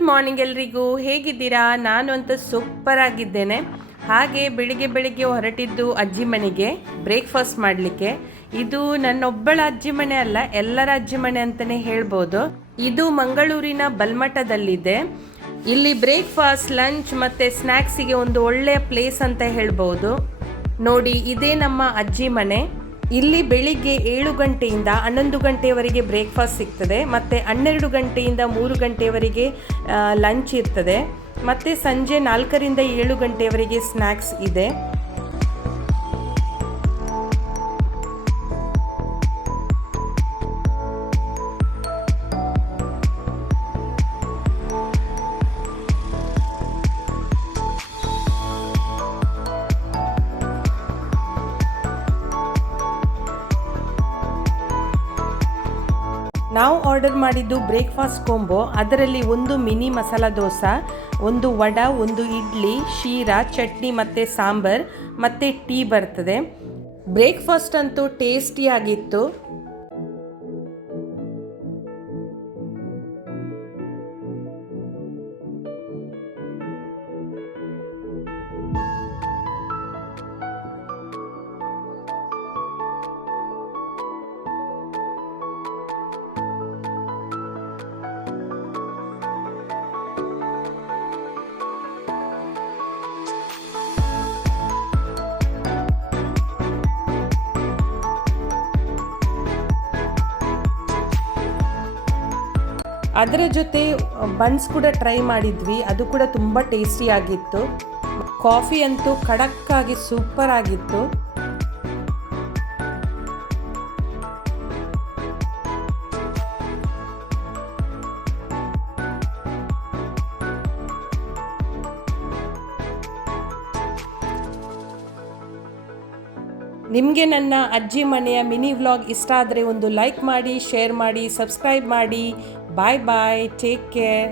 Good morning ಎಲ್ರಿಗೂ, ಹೇಗಿದ್ದೀರಾ? ನಾನು ಅಂತ ಸೂಪರ್ ಆಗಿದ್ದೇನೆ. ಹಾಗೆ ಬೆಳಿಗ್ಗೆ ಹೊರಟಿದ್ದು ಅಜ್ಜಿ ಮನೆಗೆ ಬ್ರೇಕ್ಫಾಸ್ಟ್ ಮಾಡಲಿಕ್ಕೆ. ಇದು ನನ್ನೊಬ್ಬಳ ಅಜ್ಜಿ ಮನೆ ಅಲ್ಲ, ಎಲ್ಲರ ಅಜ್ಜಿ ಮನೆ ಅಂತಲೇ ಹೇಳ್ಬೋದು. ಇದು ಮಂಗಳೂರಿನ ಬಲ್ಮಠದಲ್ಲಿದೆ. ಇಲ್ಲಿ ಬ್ರೇಕ್ಫಾಸ್ಟ್, ಲಂಚ್ ಮತ್ತು ಸ್ನ್ಯಾಕ್ಸಿಗೆ ಒಂದು ಒಳ್ಳೆಯ ಪ್ಲೇಸ್ ಅಂತ ಹೇಳ್ಬೋದು. ನೋಡಿ, ಇದೇ ನಮ್ಮ ಅಜ್ಜಿ ಮನೆ. ಇಲ್ಲಿ ಬೆಳಿಗ್ಗೆ 7 ಗಂಟೆಯಿಂದ 11 ಗಂಟೆಯವರೆಗೆ ಬ್ರೇಕ್ಫಾಸ್ಟ್ ಸಿಗ್ತದೆ, ಮತ್ತು 12 ಗಂಟೆಯಿಂದ 3 ಗಂಟೆಯವರೆಗೆ ಲಂಚ್ ಇರ್ತದೆ, ಮತ್ತು ಸಂಜೆ 4ರಿಂದ 7 ಗಂಟೆಯವರೆಗೆ ಸ್ನ್ಯಾಕ್ಸ್ ಇದೆ. ನಾವು ಆರ್ಡರ್ ಮಾಡಿದ್ದು ಬ್ರೇಕ್ಫಾಸ್ಟ್ ಕೊಂಬೋ. ಅದರಲ್ಲಿ ಒಂದು ಮಿನಿ ಮಸಾಲ ದೋಸೆ, ಒಂದು ವಡಾ, ಒಂದು ಇಡ್ಲಿ, ಶೀರಾ, ಚಟ್ನಿ ಮತ್ತು ಸಾಂಬಾರ್ ಮತ್ತು ಟೀ ಬರ್ತದೆ. ಬ್ರೇಕ್ಫಾಸ್ಟ್ ಅಂತೂ ಟೇಸ್ಟಿಯಾಗಿತ್ತು. ಅದರ ಜೊತೆ ಬನ್ಸ್ ಕೂಡ ಟ್ರೈ ಮಾಡಿದ್ವಿ, ಅದು ಕೂಡ ತುಂಬ ಟೇಸ್ಟಿಯಾಗಿತ್ತು. ಕಾಫಿ ಅಂತೂ ಖಡಕ್ಕಾಗಿ ಸೂಪರ್ ಆಗಿತ್ತು. ನಿಮಗೆ ನನ್ನ ಅಜ್ಜಿ ಮನೆಯ ಮಿನಿ ವ್ಲಾಗ್ ಇಷ್ಟ ಆದರೆ ಒಂದು ಲೈಕ್ ಮಾಡಿ, ಶೇರ್ ಮಾಡಿ, ಸಬ್ಸ್ಕ್ರೈಬ್ ಮಾಡಿ. ಬಾಯ್ ಬಾಯ್, ಟೇಕ್ ಕೇರ್.